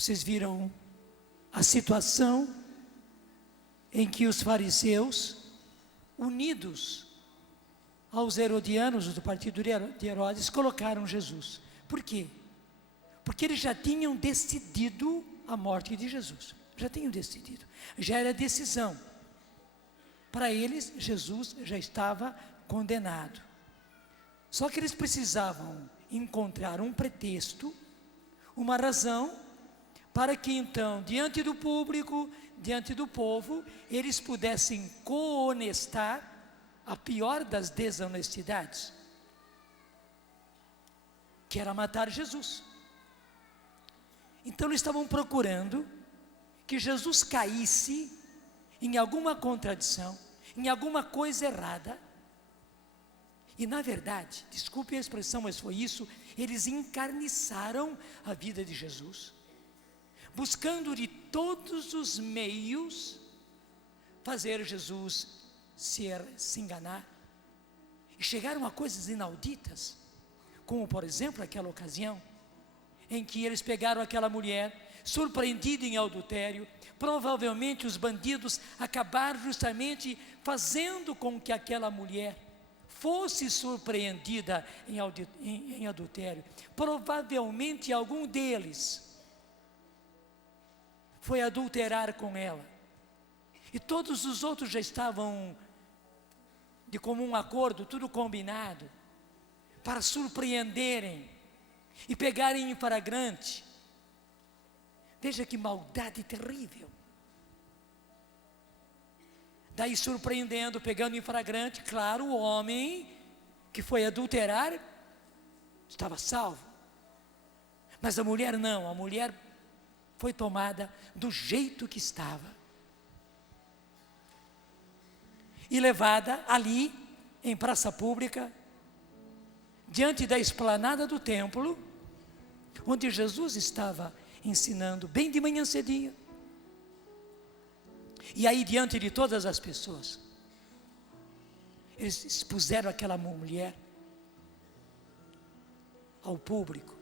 Vocês viram a situação em que os fariseus, unidos aos herodianos do partido de Herodes, colocaram Jesus. Por quê? Porque eles já tinham decidido a morte de Jesus. Já tinham decidido. Já era decisão. Para eles, Jesus já estava condenado. Só que eles precisavam encontrar um pretexto, uma razão, para que então, diante do público, diante do povo, eles pudessem cohonestar a pior das desonestidades, que era matar Jesus. Então eles estavam procurando que Jesus caísse em alguma contradição, em alguma coisa errada. E na verdade, desculpe a expressão, mas foi isso, eles encarniçaram a vida de Jesus, buscando de todos os meios fazer Jesus se enganar. E chegaram a coisas inauditas, como por exemplo aquela ocasião em que eles pegaram aquela mulher surpreendida em adultério. Provavelmente os bandidos acabaram justamente fazendo com que aquela mulher fosse surpreendida em adultério. Provavelmente algum deles foi adulterar com ela, e todos os outros já estavam de comum acordo, tudo combinado, para surpreenderem e pegarem em flagrante. Veja que maldade terrível. Daí surpreendendo, pegando em flagrante, claro, o homem que foi adulterar estava salvo, mas a mulher não, a mulher foi tomada do jeito que estava e levada ali em praça pública, diante da esplanada do templo, onde Jesus estava ensinando bem de manhã cedinho. E aí diante de todas as pessoas, eles expuseram aquela mulher ao público,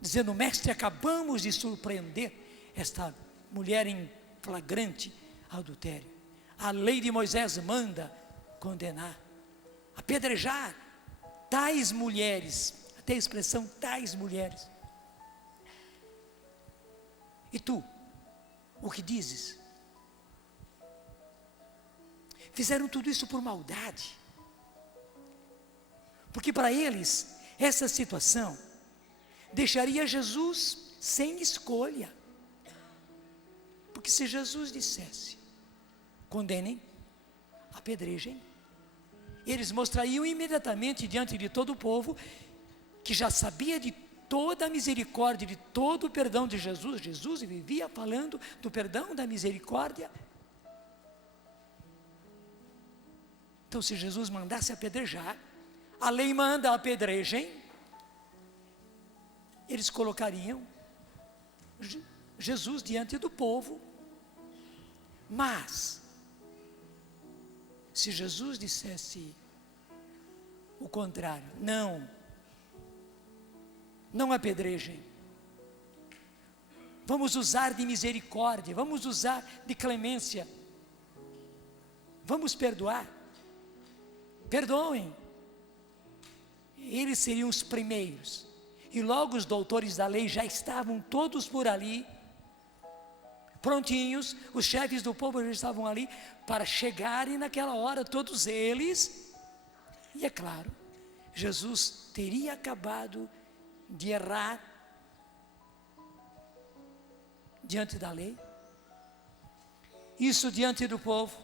dizendo: mestre, acabamos de surpreender esta mulher em flagrante adultério. A lei de Moisés manda condenar, apedrejar tais mulheres, até a expressão tais mulheres. E tu, o que dizes? Fizeram tudo isso por maldade, porque para eles essa situação deixaria Jesus sem escolha. Porque se Jesus dissesse: condenem, apedrejem, eles mostrariam imediatamente diante de todo o povo que já sabia de toda a misericórdia, de todo o perdão de Jesus. Jesus vivia falando do perdão, da misericórdia. Então, se Jesus mandasse apedrejar, a lei manda apedrejem, eles colocariam Jesus diante do povo. Mas se Jesus dissesse o contrário: não apedrejem, vamos usar de misericórdia, vamos usar de clemência, vamos perdoar, perdoem, eles seriam os primeiros. E logo os doutores da lei já estavam todos por ali, prontinhos, os chefes do povo já estavam ali para chegarem naquela hora, todos eles. E é claro, Jesus teria acabado de errar diante da lei, isso diante do povo.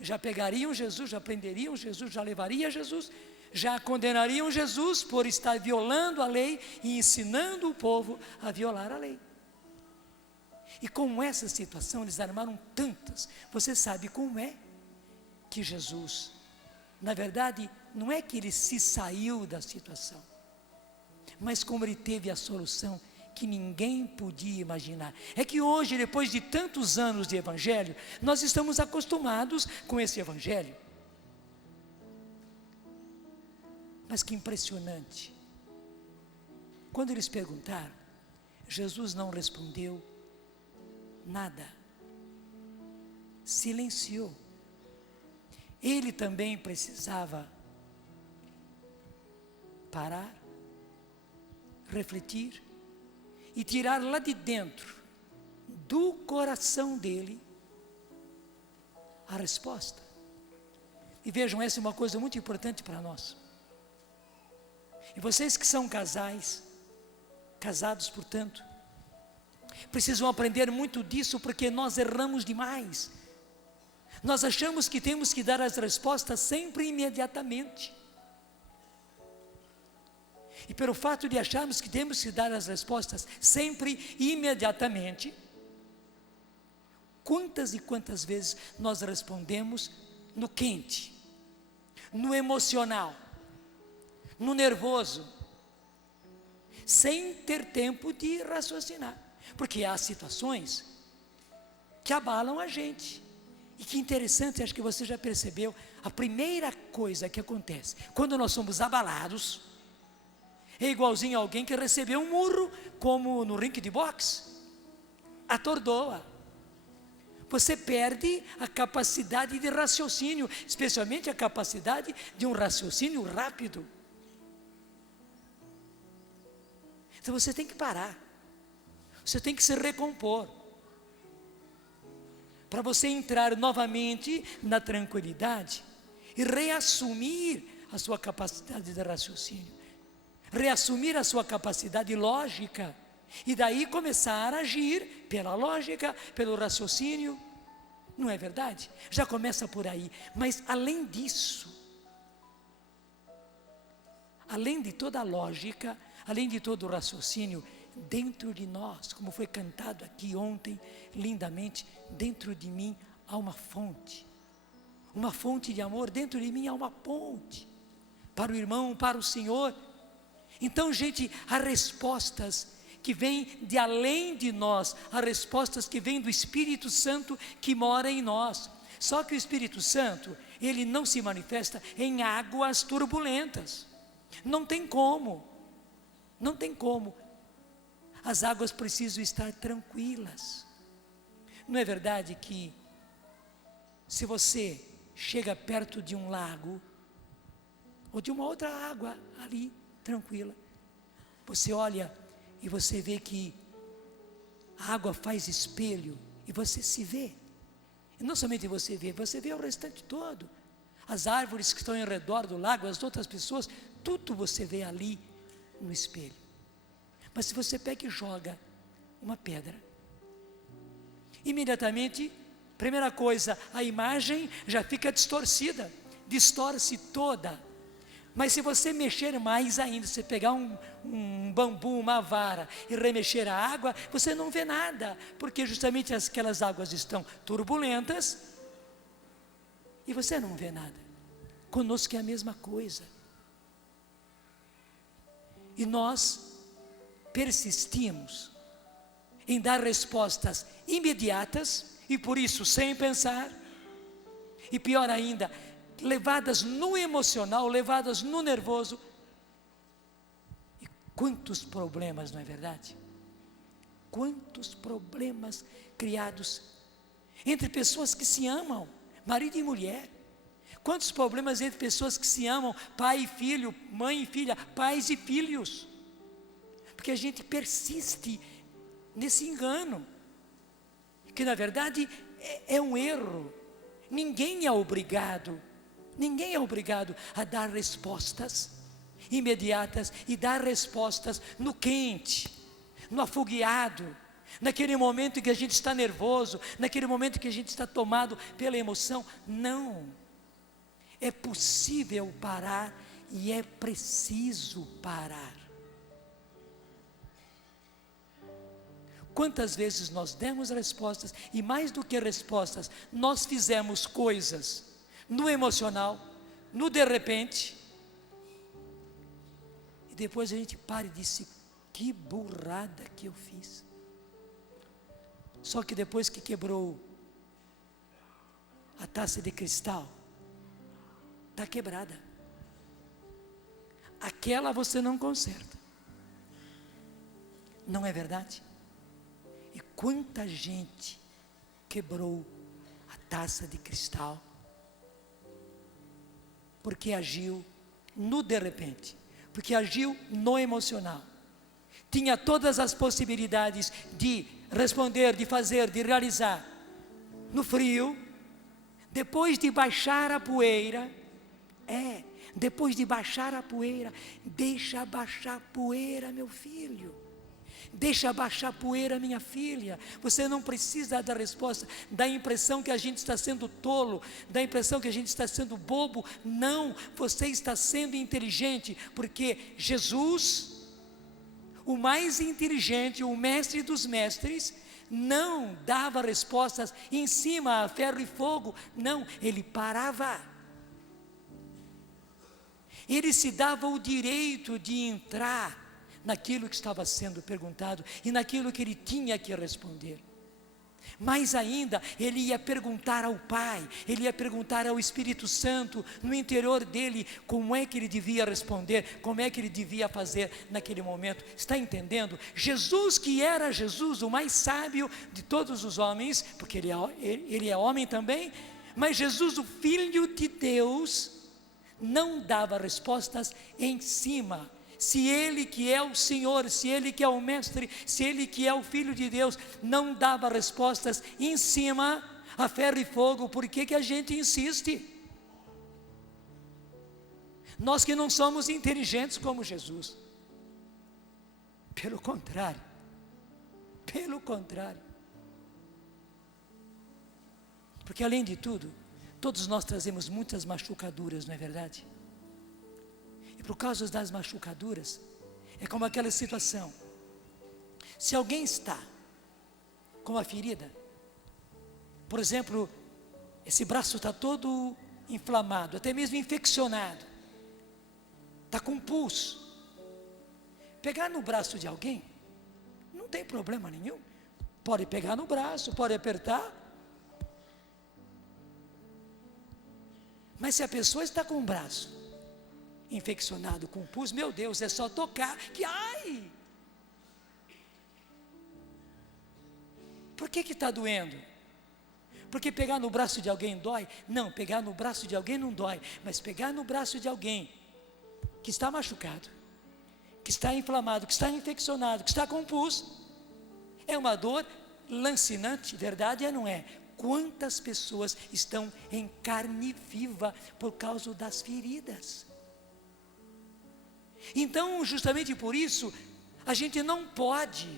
Já pegariam Jesus, já prenderiam Jesus, já levariam Jesus, já condenariam Jesus por estar violando a lei e ensinando o povo a violar a lei. E com essa situação eles armaram tantas. Você sabe como é que Jesus, na verdade, não é que ele se saiu da situação, mas como ele teve a solução que ninguém podia imaginar. É que hoje, depois de tantos anos de evangelho, nós estamos acostumados com esse evangelho. Mas que impressionante, quando eles perguntaram: Jesus não respondeu nada, silenciou. Ele também precisava parar, refletir e tirar lá de dentro do coração dele a resposta. E vejam, essa é uma coisa muito importante para nós. E vocês que são casados, portanto, precisam aprender muito disso, porque nós erramos demais. Nós achamos que temos que dar as respostas sempre imediatamente. E pelo fato de acharmos que temos que dar as respostas sempre imediatamente, quantas e quantas vezes nós respondemos no quente, no emocional, no nervoso, sem ter tempo de raciocinar. Porque há situações que abalam a gente. E que interessante, acho que você já percebeu, a primeira coisa que acontece quando nós somos abalados é igualzinho a alguém que recebeu um murro, como no ringue de boxe, atordoa. Você perde a capacidade de raciocínio, especialmente a capacidade de um raciocínio rápido. Então você tem que parar, você tem que se recompor, para você entrar novamente na tranquilidade e reassumir a sua capacidade de raciocínio, reassumir a sua capacidade lógica, e daí começar a agir pela lógica, pelo raciocínio. Não é verdade? Já começa por aí. Mas além disso, além de toda a lógica, além de todo o raciocínio, dentro de nós, como foi cantado aqui ontem, lindamente, dentro de mim há uma fonte de amor, dentro de mim há uma ponte, para o irmão, para o Senhor. Então, gente, há respostas que vêm de além de nós, há respostas que vêm do Espírito Santo que mora em nós. Só que o Espírito Santo, ele não se manifesta em águas turbulentas, não tem como. As águas precisam estar tranquilas. Não é verdade que se você chega perto de um lago, ou de uma outra água ali, tranquila, você olha e você vê que a água faz espelho, e você se vê. E não somente você vê o restante todo. As árvores que estão em redor do lago, as outras pessoas, tudo você vê ali no espelho. Mas se você pega e joga uma pedra, imediatamente, primeira coisa, a imagem já fica distorcida, distorce toda. Mas se você mexer mais ainda, se pegar um bambu, uma vara e remexer a água, você não vê nada, porque justamente aquelas águas estão turbulentas e você não vê nada. Conosco é a mesma coisa. E nós persistimos em dar respostas imediatas, e por isso sem pensar, e pior ainda, levadas no emocional, levadas no nervoso. E quantos problemas, não é verdade? Quantos problemas criados entre pessoas que se amam, marido e mulher. Quantos problemas entre pessoas que se amam, pai e filho, mãe e filha, pais e filhos. Porque a gente persiste nesse engano, que na verdade é um erro. Ninguém é obrigado a dar respostas imediatas e dar respostas no quente, no afogueado, naquele momento em que a gente está nervoso, naquele momento em que a gente está tomado pela emoção. Não, é possível parar e é preciso parar. Quantas vezes nós demos respostas, e mais do que respostas, nós fizemos coisas no emocional, no de repente, e depois a gente para e diz: que burrada que eu fiz. Só que depois que quebrou a taça de cristal, está quebrada, aquela você não conserta. Não é verdade? E quanta gente quebrou a taça de cristal, porque agiu no de repente, porque agiu no emocional. Tinha todas as possibilidades de responder, de fazer, de realizar. No frio, depois de baixar a poeira, depois de baixar a poeira, deixa baixar a poeira, meu filho. Deixa baixar a poeira, minha filha. Você não precisa dar resposta. Dá a impressão que a gente está sendo tolo, dá a impressão que a gente está sendo bobo. Não, você está sendo inteligente, porque Jesus, o mais inteligente, o mestre dos mestres, não dava respostas em cima a ferro e fogo. Não, ele parava. Ele se dava o direito de entrar naquilo que estava sendo perguntado e naquilo que ele tinha que responder. Mais ainda, ele ia perguntar ao Pai, ele ia perguntar ao Espírito Santo, no interior dele, como é que ele devia responder, como é que ele devia fazer naquele momento. Está entendendo? Jesus, que era Jesus, o mais sábio de todos os homens, porque ele é homem também, mas Jesus, o Filho de Deus, não dava respostas em cima. Se ele que é o Senhor, se ele que é o Mestre, se ele que é o Filho de Deus, não dava respostas em cima a ferro e fogo, por que a gente insiste? Nós que não somos inteligentes como Jesus. Pelo contrário. Porque além de tudo, todos nós trazemos muitas machucaduras, não é verdade? E por causa das machucaduras, é como aquela situação. Se alguém está com uma ferida, por exemplo, esse braço está todo inflamado, até mesmo infeccionado, está com pulso. Pegar no braço de alguém, não tem problema nenhum. Pode pegar no braço, pode apertar. Mas se a pessoa está com o braço infeccionado, com pus, meu Deus, é só tocar, que ai! Por que está doendo? Porque pegar no braço de alguém dói? Não, pegar no braço de alguém não dói, mas pegar no braço de alguém que está machucado, que está inflamado, que está infeccionado, que está com pus, é uma dor lancinante, verdade é, não é? Quantas pessoas estão em carne viva por causa das feridas? Então, justamente por isso, a gente não pode,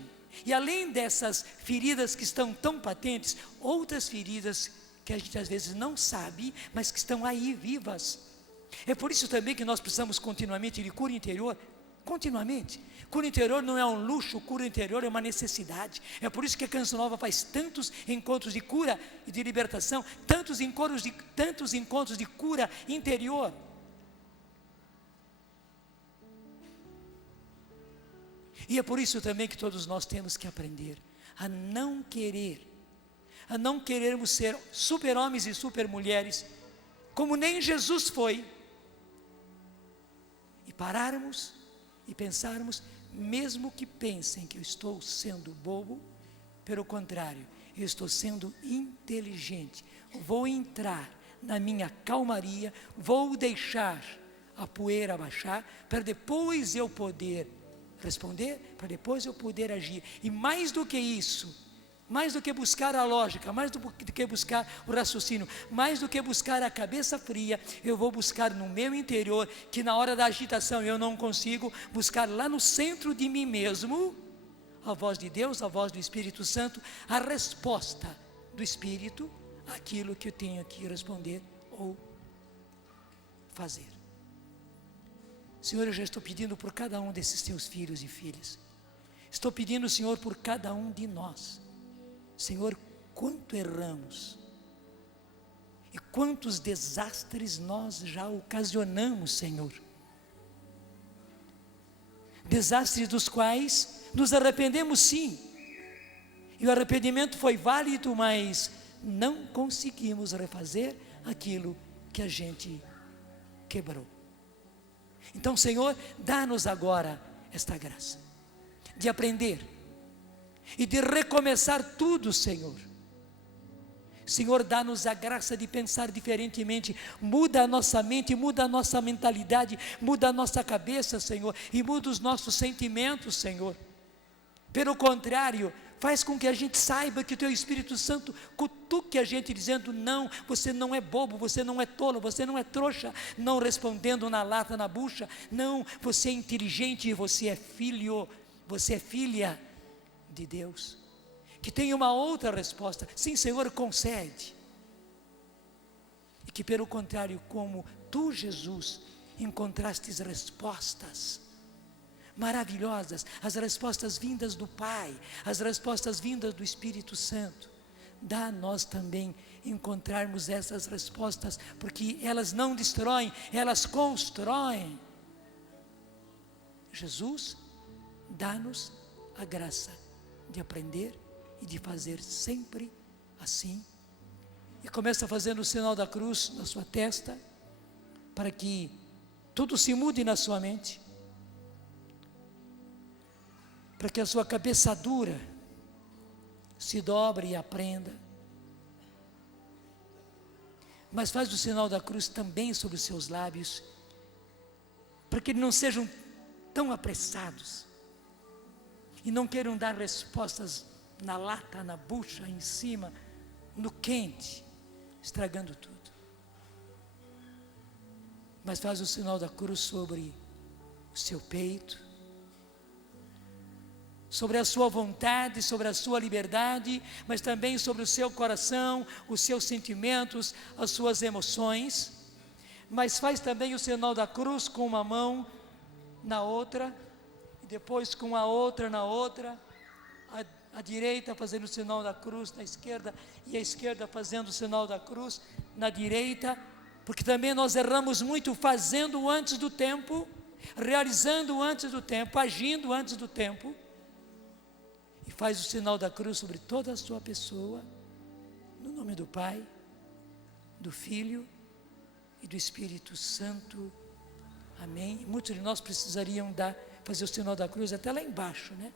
e além dessas feridas que estão tão patentes, outras feridas que a gente às vezes não sabe, mas que estão aí vivas. É por isso também que nós precisamos continuamente de cura interior, continuamente. Cura interior não é um luxo, cura interior é uma necessidade. É por isso que a Canção Nova faz tantos encontros de cura e de libertação, tantos encontros de cura interior. E é por isso também que todos nós temos que aprender a não querermos ser super-homens e super-mulheres, como nem Jesus foi, e pararmos e pensarmos, mesmo que pensem que eu estou sendo bobo, pelo contrário, eu estou sendo inteligente, vou entrar na minha calmaria, vou deixar a poeira baixar, para depois eu poder responder, para depois eu poder agir. E mais do que isso, mais do que buscar a lógica, mais do que buscar o raciocínio, mais do que buscar a cabeça fria, eu vou buscar no meu interior, que na hora da agitação eu não consigo, buscar lá no centro de mim mesmo, a voz de Deus, a voz do Espírito Santo, a resposta do Espírito, aquilo que eu tenho que responder ou fazer. Senhor, eu já estou pedindo por cada um desses teus filhos e filhas. Estou pedindo, Senhor, por cada um de nós. Senhor, quanto erramos. E quantos desastres nós já ocasionamos, Senhor. Desastres dos quais nos arrependemos sim. E o arrependimento foi válido, mas não conseguimos refazer aquilo que a gente quebrou. Então, Senhor, dá-nos agora esta graça de aprender e de recomeçar tudo, Senhor. Senhor, dá-nos a graça de pensar diferentemente, muda a nossa mente, muda a nossa mentalidade, muda a nossa cabeça, Senhor, e muda os nossos sentimentos, Senhor. Pelo contrário, faz com que a gente saiba que o Teu Espírito Santo cutuque a gente dizendo: não, você não é bobo, você não é tolo, você não é trouxa, não respondendo na lata, na bucha, não, você é inteligente e você é filho, você é filha de Deus, que tem uma outra resposta. Sim, Senhor, concede. E que pelo contrário, como Tu, Jesus, encontrastes respostas maravilhosas, as respostas vindas do Pai, as respostas vindas do Espírito Santo, dá a nós também encontrarmos essas respostas, porque elas não destroem, elas constroem. Jesus, dá-nos a graça de aprender e de fazer sempre assim. E começa fazendo o sinal da cruz na sua testa, para que tudo se mude na sua mente, para que a sua cabeça dura se dobre e aprenda. Mas faz o sinal da cruz também sobre os seus lábios, para que eles não sejam tão apressados e não queiram dar respostas na lata, na bucha, em cima, no quente, estragando tudo. Mas faz o sinal da cruz sobre o seu peito, sobre a sua vontade, sobre a sua liberdade, mas também sobre o seu coração, os seus sentimentos, as suas emoções. Mas faz também o sinal da cruz com uma mão na outra, e depois com a outra na outra, a direita fazendo o sinal da cruz na esquerda, e a esquerda fazendo o sinal da cruz na direita, porque também nós erramos muito fazendo antes do tempo, realizando antes do tempo, agindo antes do tempo. E faz o sinal da cruz sobre toda a sua pessoa, no nome do Pai, do Filho e do Espírito Santo. Amém. Muitos de nós precisariam fazer o sinal da cruz até lá embaixo, né?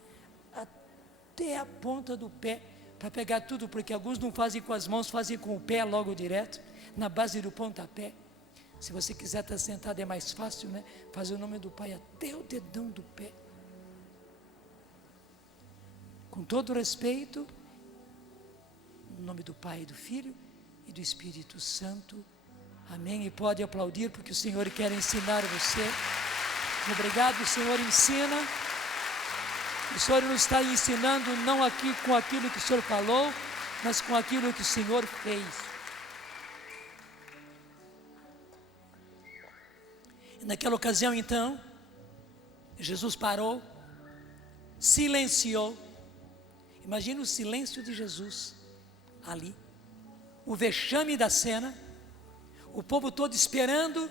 Até a ponta do pé, para pegar tudo, porque alguns não fazem com as mãos, fazem com o pé logo direto, na base do pontapé. Se você quiser estar sentado é mais fácil, né? Faz o nome do Pai até o dedão do pé. Com todo respeito, no nome do Pai, do Filho e do Espírito Santo. Amém. E pode aplaudir, porque o Senhor quer ensinar você. Obrigado, o Senhor ensina. O Senhor não está ensinando não aqui com aquilo que o Senhor falou, mas com aquilo que o Senhor fez. E naquela ocasião então, Jesus parou, silenciou. Imagina o silêncio de Jesus ali, o vexame da cena, o povo todo esperando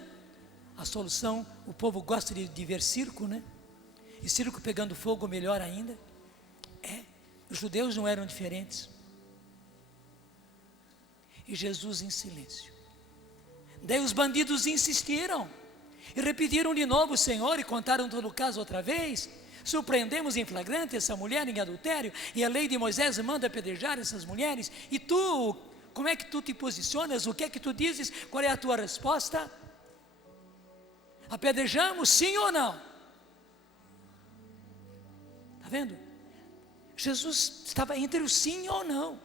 a solução. O povo gosta de ver circo, né? E circo pegando fogo, melhor ainda. Os judeus não eram diferentes. E Jesus em silêncio. Daí os bandidos insistiram e repetiram de novo: Senhor, e contaram todo o caso outra vez. Surpreendemos em flagrante essa mulher em adultério, e a lei de Moisés manda apedrejar essas mulheres, e tu, como é que tu te posicionas? O que é que tu dizes? Qual é a tua resposta? Apedrejamos, sim ou não? Está vendo? Jesus estava entre o sim ou não,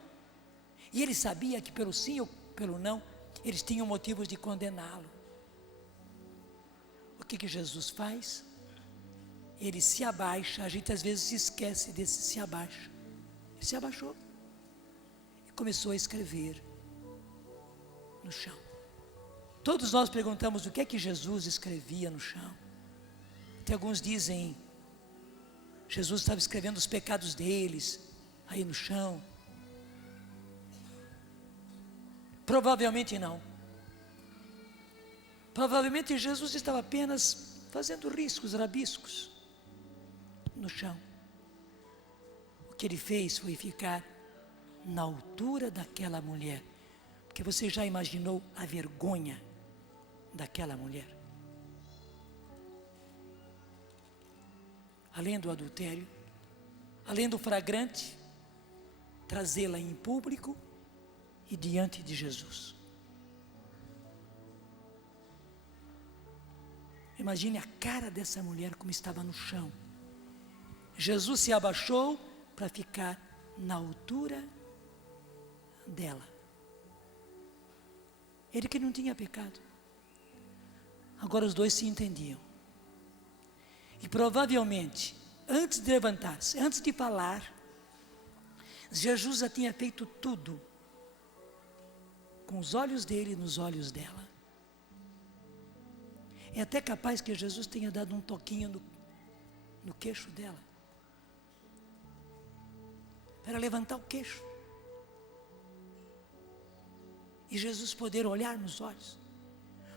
e ele sabia que pelo sim ou pelo não, eles tinham motivos de condená-lo. O que Jesus faz? Ele se abaixa. A gente às vezes se esquece desse se abaixa. Ele se abaixou e começou a escrever no chão. Todos nós perguntamos o que é que Jesus escrevia no chão. Até alguns dizem, Jesus estava escrevendo os pecados deles aí no chão. Provavelmente não. Provavelmente Jesus estava apenas fazendo riscos, rabiscos no chão. O que ele fez foi ficar na altura daquela mulher, porque você já imaginou a vergonha daquela mulher? Além do adultério, além do flagrante, trazê-la em público e diante de Jesus. Imagine a cara dessa mulher como estava no chão. Jesus se abaixou para ficar na altura dela. Ele que não tinha pecado. Agora os dois se entendiam. E provavelmente, antes de levantar-se, antes de falar, Jesus já tinha feito tudo com os olhos dele e nos olhos dela. É até capaz que Jesus tenha dado um toquinho no queixo dela, para levantar o queixo e Jesus poder olhar nos olhos.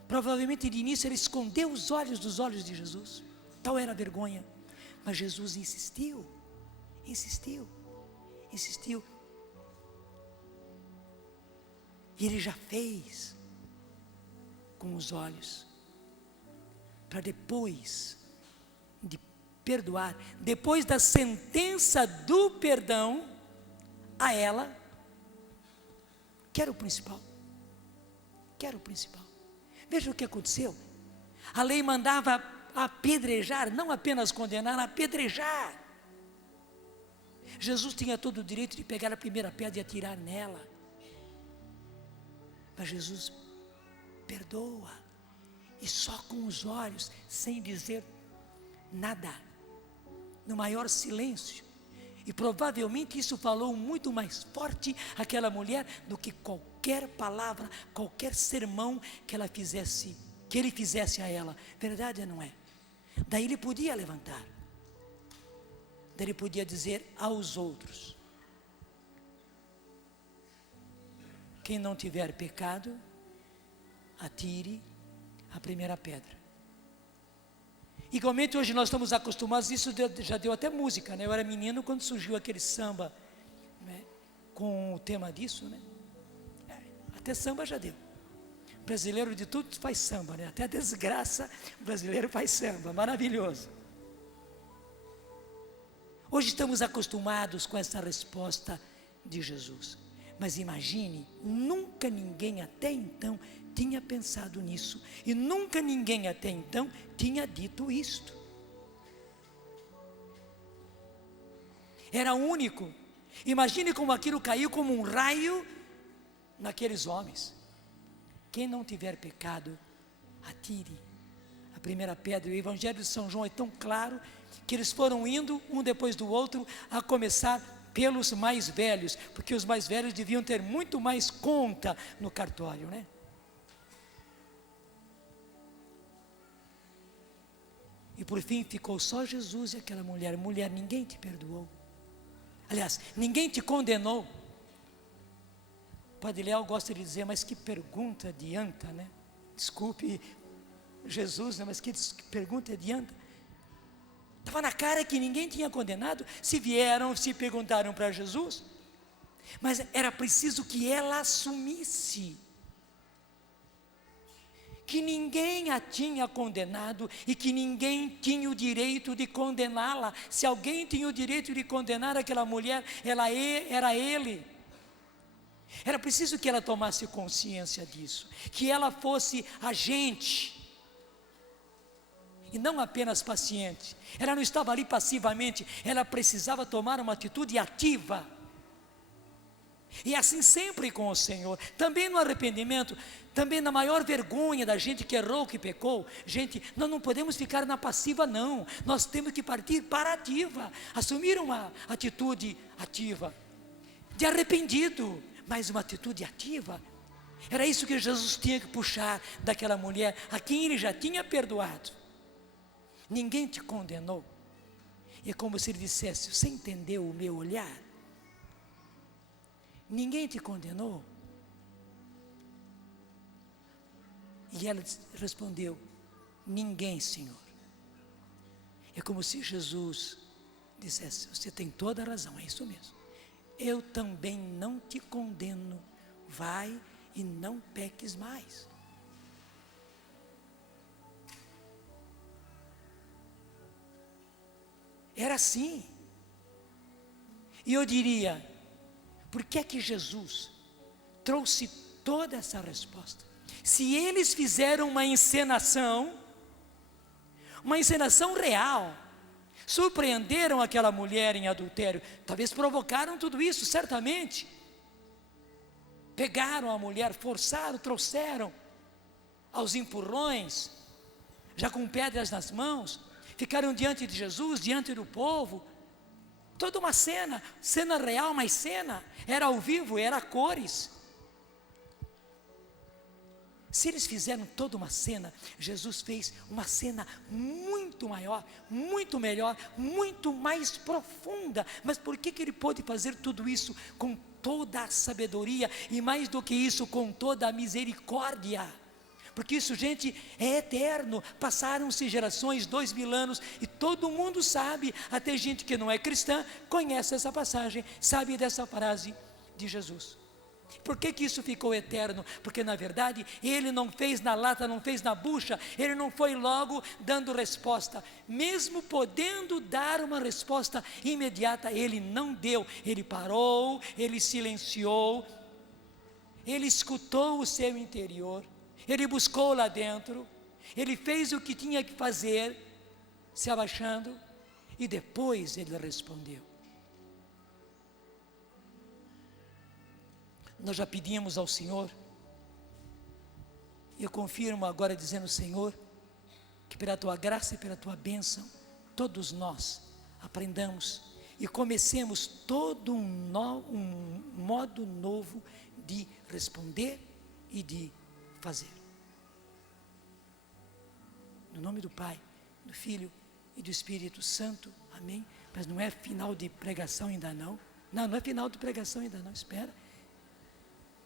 Provavelmente de início ele escondeu os olhos dos olhos de Jesus, tal era a vergonha, mas Jesus insistiu, e ele já fez com os olhos, para depois de perdoar, depois da sentença do perdão a ela, que era o principal. Veja o que aconteceu. A lei mandava apedrejar, não apenas condenar, apedrejar. Jesus tinha todo o direito de pegar a primeira pedra e atirar nela, mas Jesus perdoa, e só com os olhos, sem dizer nada, no maior silêncio. E provavelmente isso falou muito mais forte àquela mulher do que qualquer palavra, qualquer sermão que ele fizesse a ela. Verdade ou não é? Daí ele podia levantar, daí ele podia dizer aos outros: quem não tiver pecado, atire a primeira pedra. Igualmente hoje nós estamos acostumados, isso já deu até música, né? Eu era menino quando surgiu aquele samba, né, com o tema disso, né? Até samba já deu. Brasileiro de tudo faz samba, né? Até a desgraça, o brasileiro faz samba, maravilhoso. Hoje estamos acostumados com essa resposta de Jesus, mas imagine, nunca ninguém até então tinha pensado nisso, e nunca ninguém até então tinha dito isto. Era único. Imagine como aquilo caiu como um raio naqueles homens. Quem não tiver pecado, atire a primeira pedra. O Evangelho de São João é tão claro que eles foram indo um depois do outro, a começar pelos mais velhos, porque os mais velhos deviam ter muito mais conta no cartório, né? E por fim ficou só Jesus e aquela mulher. Mulher, ninguém te perdoou. Aliás, ninguém te condenou. O Padre Léo gosta de dizer, mas que pergunta adianta, né? Desculpe, Jesus, né? Mas que pergunta adianta? Estava na cara que ninguém tinha condenado. Se vieram, se perguntaram para Jesus, mas era preciso que ela assumisse que ninguém a tinha condenado e que ninguém tinha o direito de condená-la. Se alguém tinha o direito de condenar aquela mulher, era ele. Era preciso que ela tomasse consciência disso, que ela fosse agente e não apenas paciente. Ela não estava ali passivamente, ela precisava tomar uma atitude ativa. E assim sempre com o Senhor, também no arrependimento, também na maior vergonha da gente que errou, que pecou. Gente, nós não podemos ficar na passiva não, nós temos que partir para a ativa, assumir uma atitude ativa, de arrependido, mas uma atitude ativa. Era isso que Jesus tinha que puxar daquela mulher, a quem ele já tinha perdoado. Ninguém te condenou. E é como se ele dissesse: você entendeu o meu olhar? Ninguém te condenou? E ela respondeu: ninguém, Senhor. É como se Jesus dissesse: você tem toda a razão, é isso mesmo. Eu também não te condeno, vai e não peques mais. Era assim. E eu diria, Por que é que Jesus trouxe toda essa resposta? Se eles fizeram uma encenação real, surpreenderam aquela mulher em adultério, talvez provocaram tudo isso, certamente. Pegaram a mulher, forçaram, trouxeram aos empurrões, já com pedras nas mãos, ficaram diante de Jesus, diante do povo. Toda uma cena real, mas cena, era ao vivo, era a cores. Se eles fizeram toda uma cena, Jesus fez uma cena muito maior, muito melhor, muito mais profunda. Mas por que ele pôde fazer tudo isso com toda a sabedoria e, mais do que isso, com toda a misericórdia? Porque isso, gente, é eterno. Passaram-se gerações, 2000 anos, e todo mundo sabe, até gente que não é cristã, conhece essa passagem, sabe dessa frase de Jesus. Por que isso ficou eterno? Porque na verdade ele não fez na lata, não fez na bucha, ele não foi logo dando resposta, mesmo podendo dar uma resposta imediata, ele não deu, ele parou, ele silenciou, ele escutou o seu interior, ele buscou lá dentro, ele fez o que tinha que fazer, se abaixando, e depois ele respondeu. Nós já pedimos ao Senhor, e eu confirmo agora dizendo: Senhor, que pela Tua graça e pela Tua bênção, todos nós aprendamos e comecemos todo um modo novo de responder e de fazer. No nome do Pai, do Filho e do Espírito Santo, amém. Mas não é final de pregação ainda não. Não é final de pregação ainda não, espera.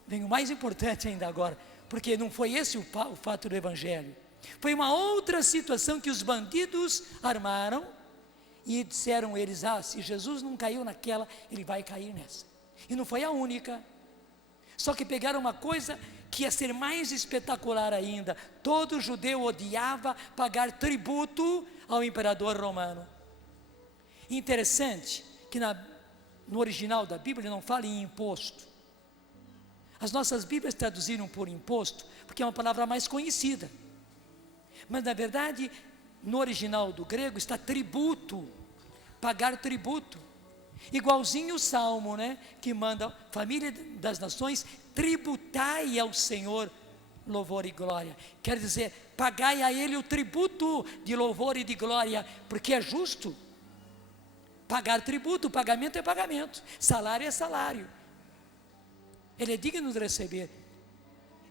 Vem o mais importante ainda agora, porque não foi esse o fato do Evangelho. Foi uma outra situação que os bandidos armaram e disseram eles: se Jesus não caiu naquela, ele vai cair nessa. E não foi a única. Só que pegaram uma coisa que ia ser mais espetacular ainda. Todo judeu odiava pagar tributo ao imperador romano. Interessante que no original da Bíblia não fala em imposto. As nossas Bíblias traduziram por imposto, porque é uma palavra mais conhecida. Mas na verdade, no original do grego está tributo, pagar tributo. Igualzinho o Salmo, que manda: família das nações, tributai ao Senhor louvor e glória. Quer dizer, pagai a Ele o tributo de louvor e de glória, porque é justo. Pagar tributo, pagamento é pagamento, salário é salário. Ele é digno de receber.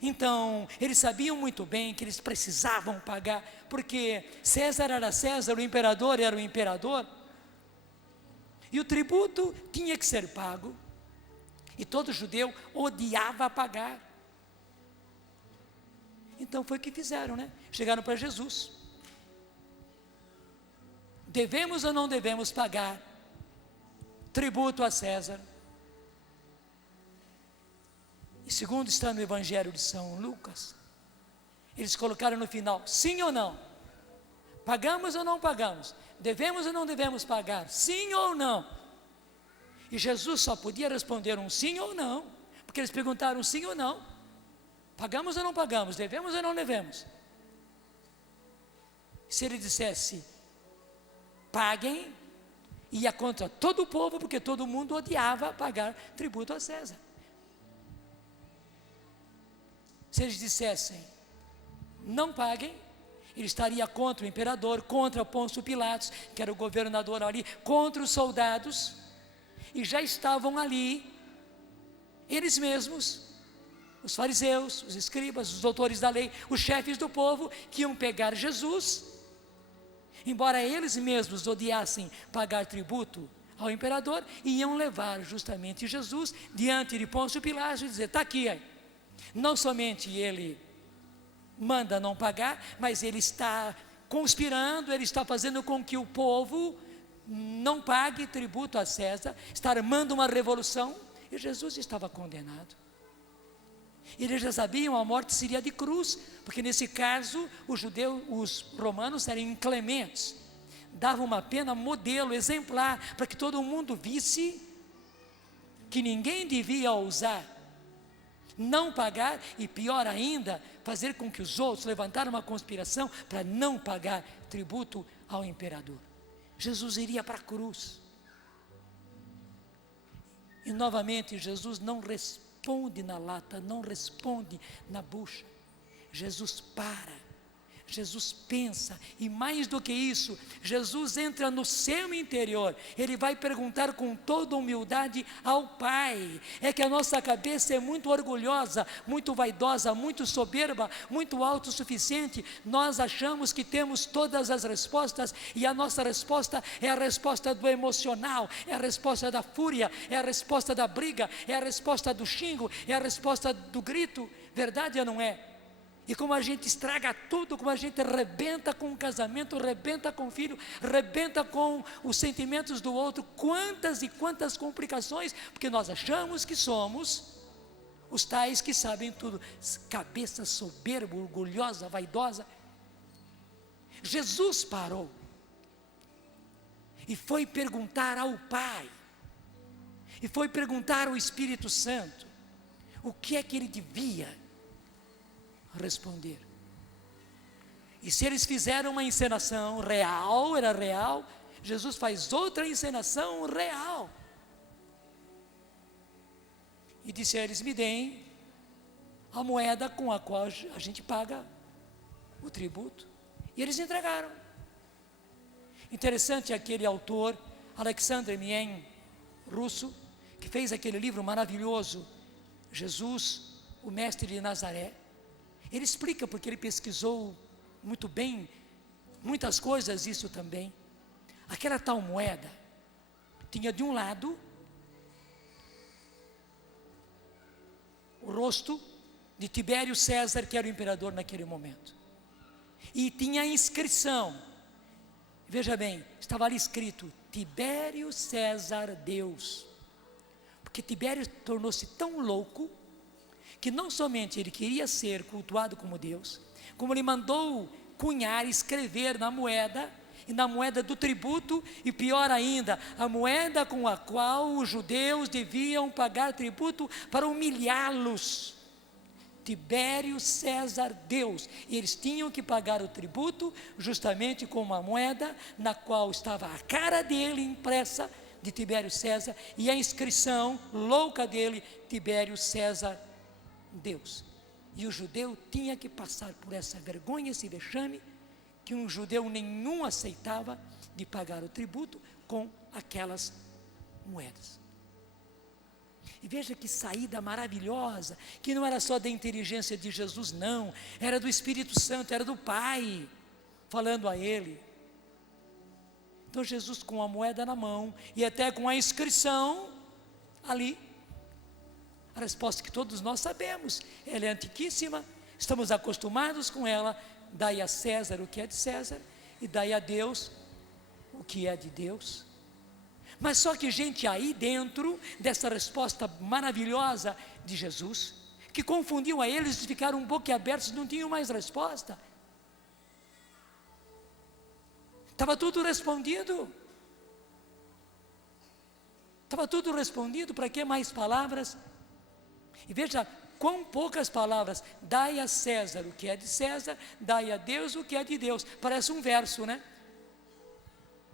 Então, eles sabiam muito bem que eles precisavam pagar, porque César era César, o imperador era o imperador, e o tributo tinha que ser pago, e todo judeu odiava pagar. Então foi o que fizeram, Chegaram para Jesus: devemos ou não devemos pagar tributo a César? E segundo está no Evangelho de São Lucas, eles colocaram no final: sim ou não? Pagamos ou não pagamos? Devemos ou não devemos pagar? Sim ou não? E Jesus só podia responder um sim ou não, porque eles perguntaram sim ou não. Pagamos ou não pagamos? Devemos ou não devemos? Se ele dissesse paguem, ia contra todo o povo, porque todo mundo odiava pagar tributo a César. Se eles dissessem não paguem, ele estaria contra o imperador, contra Pôncio Pilatos, que era o governador ali, contra os soldados, e já estavam ali eles mesmos, os fariseus, os escribas, os doutores da lei, os chefes do povo, que iam pegar Jesus, embora eles mesmos odiassem pagar tributo ao imperador, iam levar justamente Jesus diante de Pôncio Pilatos e dizer: está aqui, não somente ele manda não pagar, mas ele está conspirando, ele está fazendo com que o povo não pague tributo a César, está armando uma revolução, e Jesus estava condenado. Eles já sabiam, a morte seria de cruz, porque nesse caso os romanos eram inclementes, davam uma pena modelo, exemplar, para que todo mundo visse que ninguém devia ousar não pagar, e pior ainda, fazer com que os outros levantaram uma conspiração para não pagar tributo ao imperador. Jesus iria para a cruz. E novamente Jesus não responde na lata, não responde na bucha. Jesus para. Jesus pensa, e mais do que isso, Jesus entra no seu interior. Ele vai perguntar com toda humildade ao Pai. É que a nossa cabeça é muito orgulhosa, muito vaidosa, muito soberba, muito autossuficiente. Nós achamos que temos todas as respostas, e a nossa resposta é a resposta do emocional, é a resposta da fúria, é a resposta da briga, é a resposta do xingo, é a resposta do grito. Verdade ou não é? E como a gente estraga tudo, como a gente rebenta com o casamento, rebenta com o filho, rebenta com os sentimentos do outro, quantas e quantas complicações, porque nós achamos que somos os tais que sabem tudo, cabeça soberba, orgulhosa, vaidosa. Jesus parou e foi perguntar ao Pai, e foi perguntar ao Espírito Santo, o que é que ele devia responder. E se eles fizeram uma encenação real, era real, Jesus faz outra encenação real. E disse a eles: me deem a moeda com a qual a gente paga o tributo. E eles entregaram. Interessante, aquele autor, Alexander Mien, russo, que fez aquele livro maravilhoso, Jesus, o Mestre de Nazaré. Ele explica, porque ele pesquisou muito bem, muitas coisas, isso também. Aquela tal moeda tinha de um lado o rosto de Tibério César, que era o imperador naquele momento, e tinha a inscrição, veja bem, estava ali escrito: Tibério César Deus, porque Tibério tornou-se tão louco, que não somente ele queria ser cultuado como Deus, como ele mandou cunhar, escrever na moeda, e na moeda do tributo, e pior ainda, a moeda com a qual os judeus deviam pagar tributo para humilhá-los. Tibério César Deus, e eles tinham que pagar o tributo justamente com uma moeda na qual estava a cara dele impressa, de Tibério César, e a inscrição louca dele: Tibério César Deus. E o judeu tinha que passar por essa vergonha, esse vexame, que um judeu nenhum aceitava, de pagar o tributo com aquelas moedas. E veja que saída maravilhosa, que não era só da inteligência de Jesus, não, era do Espírito Santo, era do Pai falando a ele. Então Jesus, com a moeda na mão e até com a inscrição ali, a resposta que todos nós sabemos, ela é antiquíssima, estamos acostumados com ela: dai a César o que é de César, e dai a Deus o que é de Deus. Mas só que, gente, aí dentro dessa resposta maravilhosa de Jesus, que confundiu a eles e ficaram boquiabertos, não tinham mais resposta. Estava tudo respondido. Estava tudo respondido, para que mais palavras? E veja quão poucas palavras: dai a César o que é de César, dai a Deus o que é de Deus. Parece um verso, né?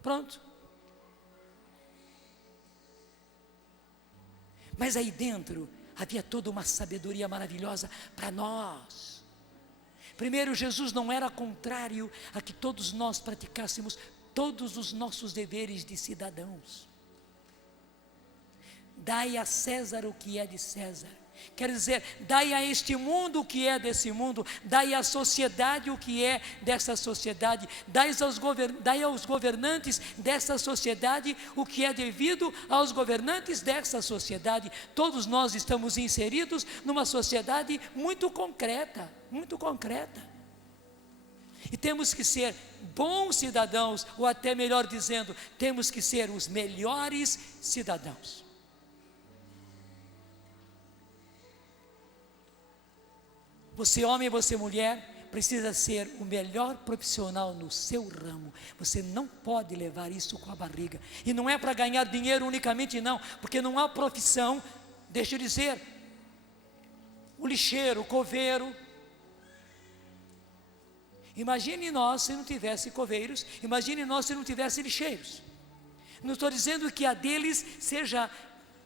Pronto. Mas aí dentro havia toda uma sabedoria maravilhosa para nós. Primeiro, Jesus não era contrário a que todos nós praticássemos todos os nossos deveres de cidadãos. Dai a César o que é de César. Quer dizer, dai a este mundo o que é desse mundo, dai à sociedade o que é dessa sociedade, dai aos governantes dessa sociedade o que é devido aos governantes dessa sociedade. Todos nós estamos inseridos numa sociedade muito concreta, muito concreta. E temos que ser bons cidadãos, ou até melhor dizendo, temos que ser os melhores cidadãos. Você homem, você mulher, precisa ser o melhor profissional no seu ramo. Você não pode levar isso com a barriga. E não é para ganhar dinheiro unicamente, não, porque não há profissão deixa eu dizer, o lixeiro, o coveiro. Imagine nós se não tivesse coveiros, imagine nós se não tivesse lixeiros. Não estou dizendo que a deles seja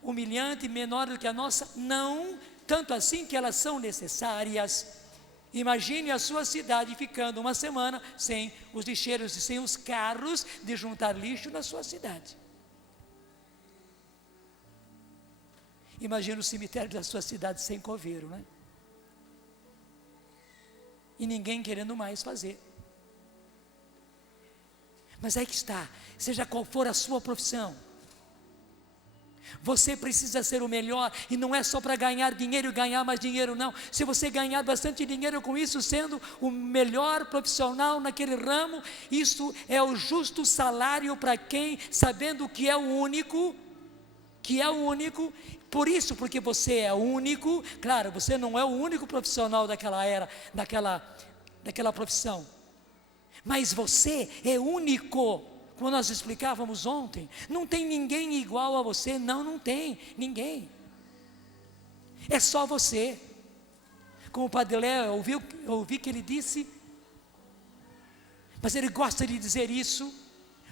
humilhante, menor do que a nossa, não, tanto assim que elas são necessárias. Imagine a sua cidade ficando uma semana sem os lixeiros e sem os carros de juntar lixo na sua cidade. Imagina o cemitério da sua cidade sem coveiro, né? E ninguém querendo mais fazer. Mas aí que está, seja qual for a sua profissão, você precisa ser o melhor, e não é só para ganhar dinheiro e ganhar mais dinheiro, não. Se você ganhar bastante dinheiro com isso, sendo o melhor profissional naquele ramo, isso é o justo salário para quem, sabendo que é o único, por isso, porque você é único, claro, você não é o único profissional daquela era, daquela profissão, mas você é único. Como nós explicávamos ontem, não tem ninguém igual a você, não tem ninguém, é só você. Como o Padre Léo, eu ouvi que ele disse, mas ele gosta de dizer isso,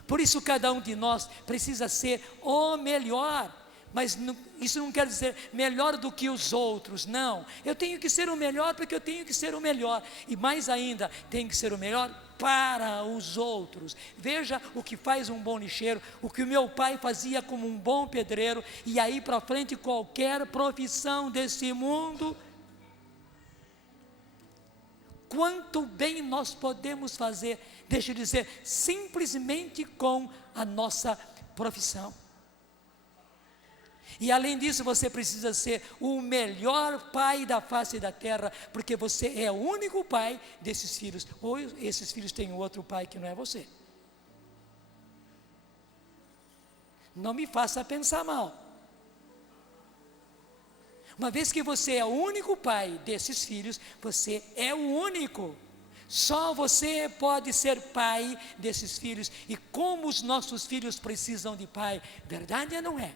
por isso cada um de nós precisa ser o melhor, mas isso não quer dizer melhor do que os outros, não, eu tenho que ser o melhor porque eu tenho que ser o melhor, e mais ainda, tenho que ser o melhor para os outros. Veja o que faz um bom lixeiro, o que o meu pai fazia como um bom pedreiro, e aí para frente qualquer profissão desse mundo, quanto bem nós podemos fazer, deixa eu dizer, simplesmente com a nossa profissão. E além disso, você precisa ser o melhor pai da face da terra, porque você é o único pai desses filhos, ou esses filhos têm outro pai que não é você. Não me faça pensar mal. Uma vez que você é o único pai desses filhos, você é o único. Só você pode ser pai desses filhos. E como os nossos filhos precisam de pai, verdade ou não é?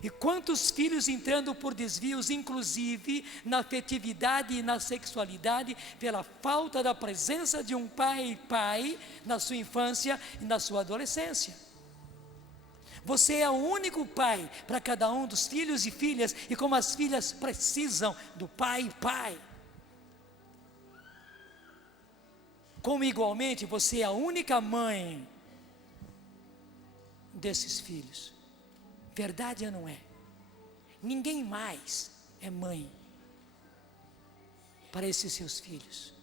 E quantos filhos entrando por desvios, inclusive na afetividade e na sexualidade, pela falta da presença de um pai na sua infância e na sua adolescência. Você é o único pai para cada um dos filhos e filhas, e como as filhas precisam do pai, como igualmente você é a única mãe desses filhos. Verdade ou não é? Ninguém mais é mãe para esses seus filhos.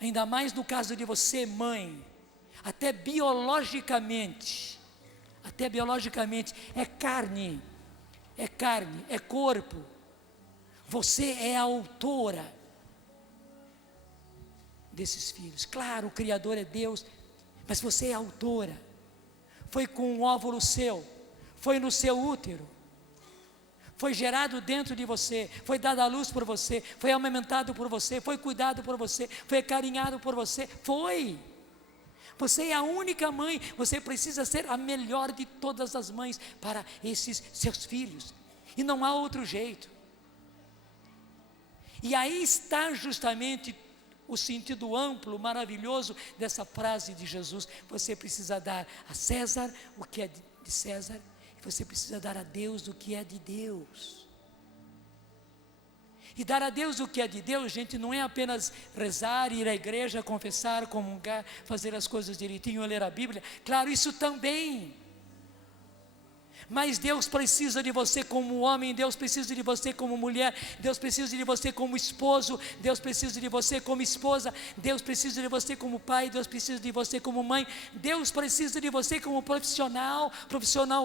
Ainda mais no caso de você, mãe, até biologicamente, é carne, é corpo. Você é a autora desses filhos. Claro, o Criador é Deus, mas você é a autora. Foi com um óvulo seu, foi no seu útero, foi gerado dentro de você, foi dado à luz por você, foi amamentado por você, foi cuidado por você, foi acarinhado por você, você é a única mãe, você precisa ser a melhor de todas as mães para esses seus filhos, e não há outro jeito. E aí está justamente o sentido amplo, maravilhoso dessa frase de Jesus. Você precisa dar a César o que é de César, e você precisa dar a Deus o que é de Deus. E dar a Deus o que é de Deus, gente, não é apenas rezar, ir à igreja, confessar, comungar, fazer as coisas direitinho, ler a Bíblia. Claro, isso também. Mas Deus precisa de você como homem, Deus precisa de você como mulher, Deus precisa de você como esposo, Deus precisa de você como esposa, Deus precisa de você como pai, Deus precisa de você como mãe, Deus precisa de você como profissional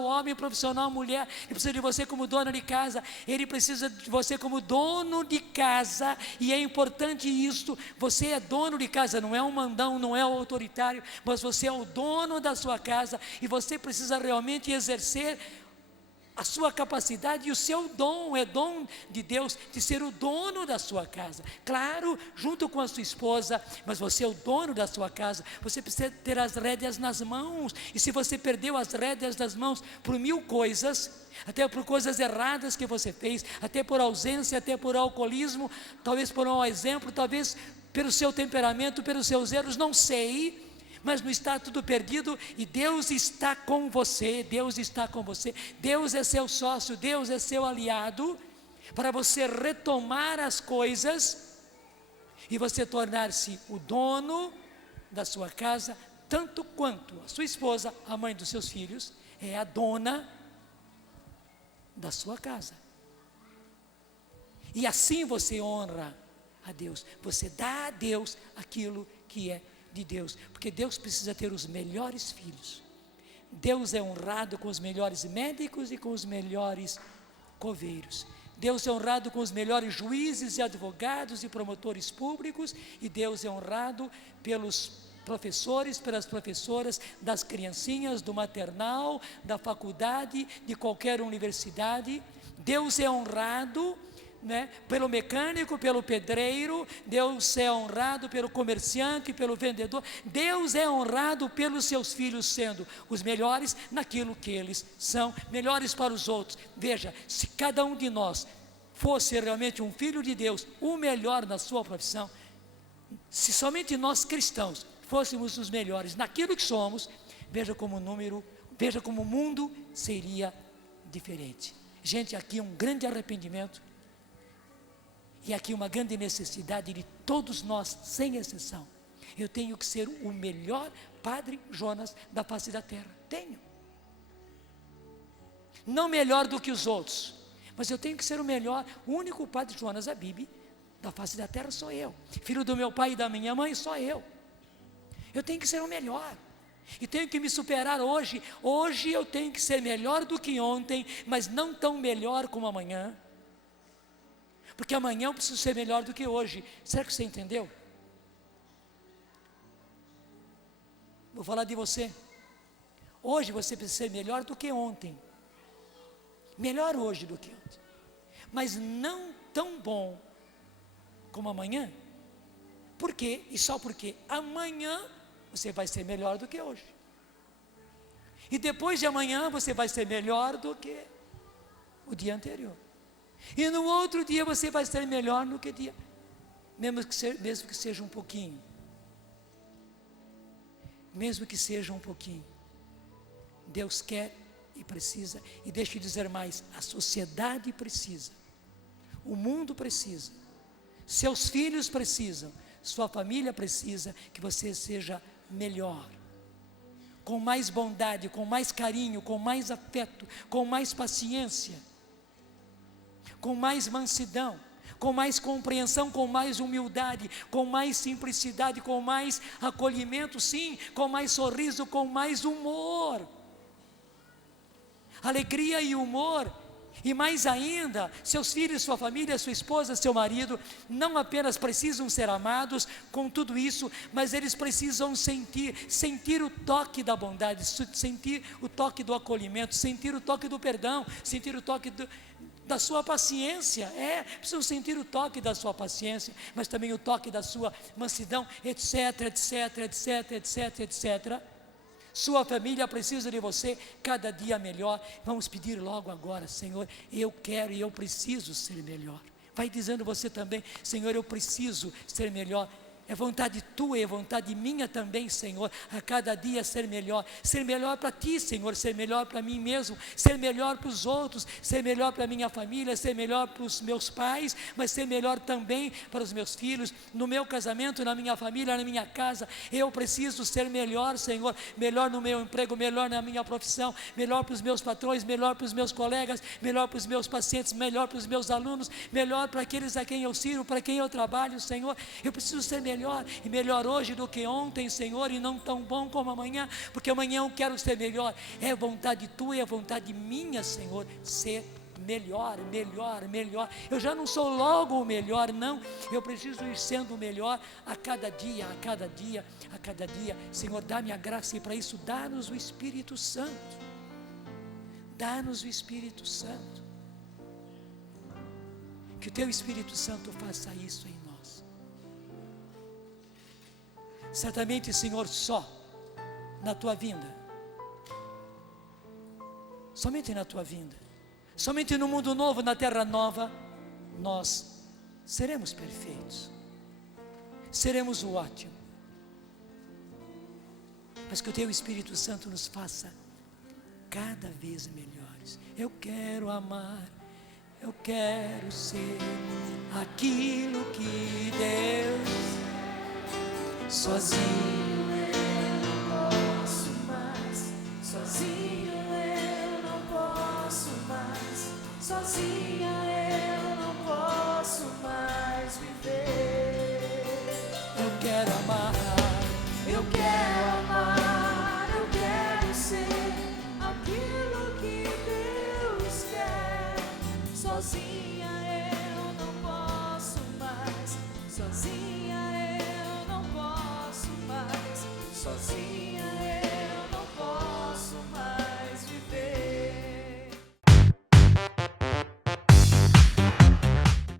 homem, profissional mulher, Ele precisa de você como dono de casa, Ele precisa de você como dono de casa, e é importante isso, você é dono de casa, não é um mandão, não é um autoritário, mas você é o dono da sua casa, e você precisa realmente exercer a sua capacidade e o seu dom, é dom de Deus, de ser o dono da sua casa. Claro, junto com a sua esposa, mas você é o dono da sua casa, você precisa ter as rédeas nas mãos, e se você perdeu as rédeas das mãos por 1000 coisas, até por coisas erradas que você fez, até por ausência, até por alcoolismo, talvez por um mau exemplo, talvez pelo seu temperamento, pelos seus erros, não sei, mas não está tudo perdido, e Deus está com você, Deus está com você, Deus é seu sócio, Deus é seu aliado, para você retomar as coisas, e você tornar-se o dono da sua casa, tanto quanto a sua esposa, a mãe dos seus filhos, é a dona da sua casa. E assim você honra a Deus, você dá a Deus aquilo que é de Deus, porque Deus precisa ter os melhores filhos. Deus é honrado com os melhores médicos e com os melhores coveiros. Deus é honrado com os melhores juízes e advogados e promotores públicos, e Deus é honrado pelos professores, pelas professoras das criancinhas, do maternal, da faculdade, de qualquer universidade. Deus é honrado, pelo mecânico, pelo pedreiro. Deus é honrado pelo comerciante, pelo vendedor. Deus é honrado pelos seus filhos, sendo os melhores naquilo que eles são, melhores para os outros. Veja, se cada um de nós fosse realmente um filho de Deus, o melhor na sua profissão, se somente nós cristãos fôssemos os melhores naquilo que somos, veja como o mundo seria diferente. Gente, aqui um grande arrependimento, e aqui uma grande necessidade de todos nós, sem exceção. Eu tenho que ser o melhor Padre Jonas da face da terra, tenho. Não melhor do que os outros, mas eu tenho que ser o melhor. O único Padre Jonas Abib da face da terra sou eu, filho do meu pai e da minha mãe, sou eu. Eu tenho que ser o melhor, e tenho que me superar hoje. Hoje eu tenho que ser melhor do que ontem, mas não tão melhor como amanhã, porque amanhã eu preciso ser melhor do que hoje. Será que você entendeu? Vou falar de você. Hoje você precisa ser melhor do que ontem, melhor hoje do que ontem, mas não tão bom como amanhã. Por quê? E só porque amanhã você vai ser melhor do que hoje, e depois de amanhã você vai ser melhor do que o dia anterior, e no outro dia você vai ser melhor do que o dia, mesmo que seja um pouquinho, mesmo que seja um pouquinho. Deus quer e precisa, e deixa eu dizer mais, a sociedade precisa, o mundo precisa, seus filhos precisam, sua família precisa que você seja melhor, com mais bondade, com mais carinho, com mais afeto, com mais paciência, com mais mansidão, com mais compreensão, com mais humildade, com mais simplicidade, com mais acolhimento, sim, com mais sorriso, com mais humor, alegria e humor. E mais ainda, seus filhos, sua família, sua esposa, seu marido, não apenas precisam ser amados com tudo isso, mas eles precisam sentir o toque da bondade, sentir o toque do acolhimento, sentir o toque do perdão, sentir o toque da sua paciência. Precisam sentir o toque da sua paciência, mas também o toque da sua mansidão, etc, etc, etc, etc, etc. Sua família precisa de você cada dia melhor. Vamos pedir logo agora: Senhor, eu quero e eu preciso ser melhor. Vai dizendo você também: Senhor, eu preciso ser melhor. É vontade tua e é vontade minha também, Senhor, a cada dia ser melhor para ti, Senhor, ser melhor para mim mesmo, ser melhor para os outros, ser melhor para a minha família, ser melhor para os meus pais, mas ser melhor também para os meus filhos, no meu casamento, na minha família, na minha casa. Eu preciso ser melhor, Senhor, melhor no meu emprego, melhor na minha profissão, melhor para os meus patrões, melhor para os meus colegas, melhor para os meus pacientes, melhor para os meus alunos, melhor para aqueles a quem eu sirvo, para quem eu trabalho, Senhor. Eu preciso ser melhor, e melhor hoje do que ontem, Senhor, e não tão bom como amanhã, porque amanhã eu quero ser melhor. É vontade tua e é vontade minha, Senhor, ser melhor, melhor, melhor. Eu já não sou logo o melhor, não, eu preciso ir sendo o melhor a cada dia, a cada dia, a cada dia. Senhor, dá-me a graça, e para isso dá-nos o Espírito Santo. Dá-nos o Espírito Santo. Que o Teu Espírito Santo faça isso em nós. Certamente, Senhor, só na Tua vinda, somente na Tua vinda, somente no mundo novo, na terra nova, nós seremos perfeitos, seremos o ótimo. Mas que o Teu Espírito Santo nos faça cada vez melhores. Eu quero amar, eu quero ser aquilo que Deus sozinho